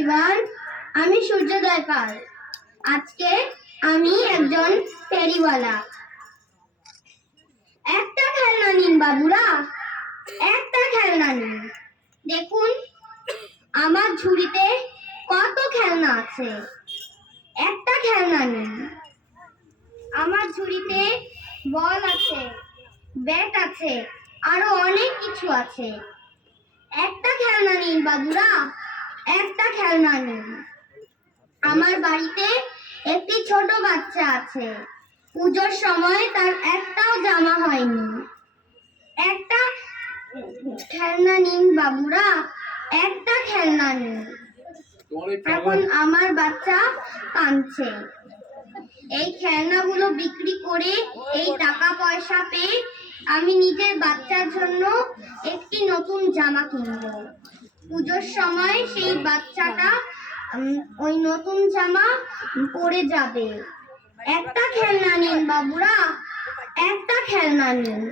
Everyone, আমি সূর্যোদয় পাল। আজকে আমি একজন ফেরিওয়ালা। একটা খেলনা নিন বাবুরা, একটা খেলনা নিন। দেখুন আমার ঝুড়িতে কত খেলনা আছে। একটা খেলনা নিন। আমার ঝুড়িতে বল আছে, ব্যাট আছে, আরো অনেক কিছু আছে। একটা খেলনা নিন বাবুরা, একটা খেলনা নিন। আমার বাড়িতে একটি ছোট বাচ্চা আছে। পুজোর সময় তার একটাও জামা হয়নি। একটা খেলনা নিন বাবুরা, একটা খেলনা নিন। এখন আমার বাচ্চা কাঁদছে। এই খেলনাগুলো বিক্রি করে এই টাকা পয়সা পেয়ে আমি নিজের বাচ্চার জন্য একটি নতুন জামা কিনবো। পুজোর সময় সেই বাচ্চাটা ওই নতুন জামা পরে যাবে। একটা খেলনা নিন বাবুরা, একটা খেলনা নিন।